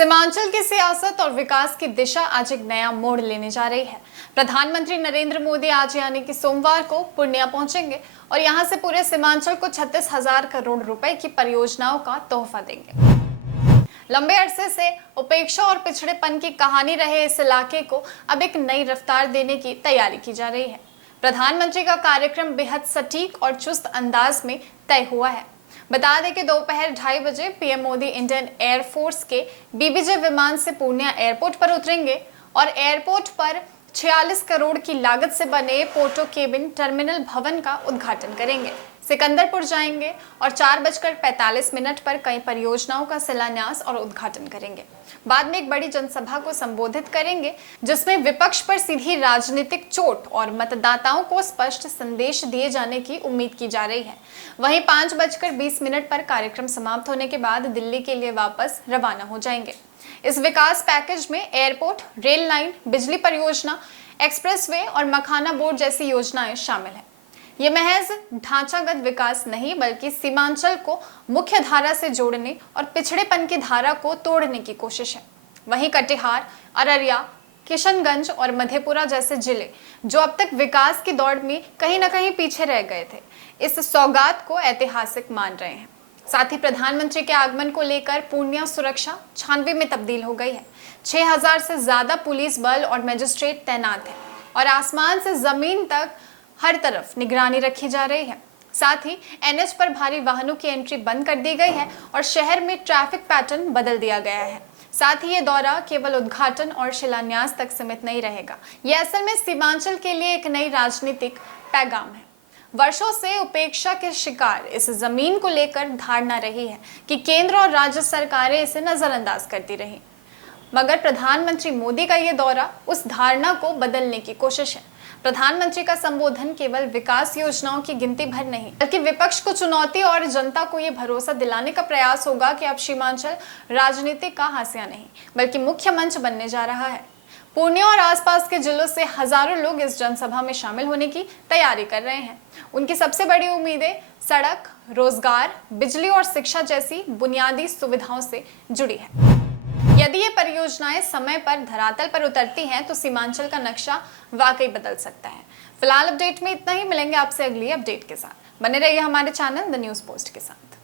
सीमांचल की सियासत और विकास की दिशा आज एक नया मोड़ लेने जा रही है। प्रधानमंत्री नरेंद्र मोदी आज यानी कि सोमवार को पूर्णिया पहुंचेंगे और यहां से पूरे सीमांचल को 36,000 करोड़ रुपए की परियोजनाओं का तोहफा देंगे। लंबे अरसे से उपेक्षा और पिछड़ेपन की कहानी रहे इस इलाके को अब एक नई रफ्तार देने की तैयारी की जा रही है। प्रधानमंत्री का कार्यक्रम बेहद सटीक और चुस्त अंदाज में तय हुआ है। बता दें कि दोपहर 2:30 बजे पीएम मोदी इंडियन एयरफोर्स के बीबीजे विमान से पूर्णिया एयरपोर्ट पर उतरेंगे और एयरपोर्ट पर 46 करोड़ की लागत से बने पोर्टो केबिन टर्मिनल भवन का उद्घाटन करेंगे। सिकंदरपुर जाएंगे और 4:45 पर कई परियोजनाओं का शिलान्यास और उद्घाटन करेंगे। बाद में एक बड़ी जनसभा को संबोधित करेंगे जिसमें विपक्ष पर सीधी राजनीतिक चोट और मतदाताओं को स्पष्ट संदेश दिए जाने की उम्मीद की जा रही है। वहीं 5:20 पर कार्यक्रम समाप्त होने के बाद दिल्ली के लिए वापस रवाना हो जाएंगे। इस विकास पैकेज में एयरपोर्ट, रेल लाइन, बिजली परियोजना, एक्सप्रेसवे और मखाना बोर्ड जैसी योजनाएं शामिल हैं। ये महज ढांचागत विकास नहीं बल्कि सीमांचल को मुख्य धारा से जोड़ने और पिछड़ेपन की धारा को तोड़ने की कोशिश है। वहीं कटिहार, अररिया, किशनगंज और मधेपुरा जैसे जिले जो अब तक विकास की दौड़ में कहीं न कहीं पीछे रह गए थे, इस सौगात को ऐतिहासिक मान रहे हैं। साथ ही प्रधानमंत्री के आगमन को लेकर पूर्णिया सुरक्षा 96 में तब्दील हो गई है। 6,000 से ज्यादा पुलिस बल और मजिस्ट्रेट तैनात हैं और आसमान से जमीन तक हर तरफ निगरानी रखी जा रही है। साथ ही एनएच पर भारी वाहनों की एंट्री बंद कर दी गई है और शहर में ट्रैफिक पैटर्न बदल दिया गया है। साथ ही ये दौरा केवल उद्घाटन और शिलान्यास तक सीमित नहीं रहेगा। ये असल में सीमांचल के लिए एक नई राजनीतिक पैगाम है। वर्षों से उपेक्षा के शिकार इस जमीन को लेकर धारणा रही है कि केंद्र और राज्य सरकारें इसे नजरअंदाज करती रही, मगर प्रधानमंत्री मोदी का ये दौरा उस धारणा को बदलने की कोशिश है। प्रधानमंत्री का संबोधन केवल विकास योजनाओं की गिनती भर नहीं बल्कि विपक्ष को चुनौती और जनता को ये भरोसा दिलाने का प्रयास होगा कि अब सीमांचल राजनीति का हाशिया नहीं बल्कि मुख्य मंच बनने जा रहा है। पूर्णिया और आसपास के जिलों से हजारों लोग इस जनसभा में शामिल होने की तैयारी कर रहे हैं। उनकी सबसे बड़ी उम्मीदें सड़क, रोजगार, बिजली और शिक्षा जैसी बुनियादी सुविधाओं से जुड़ी है। यदि ये परियोजनाएं समय पर धरातल पर उतरती हैं तो सीमांचल का नक्शा वाकई बदल सकता है। फिलहाल अपडेट में इतना ही। मिलेंगे आपसे अगली अपडेट के साथ। बने रहिए हमारे चैनल द न्यूज़ पोस्ट के साथ।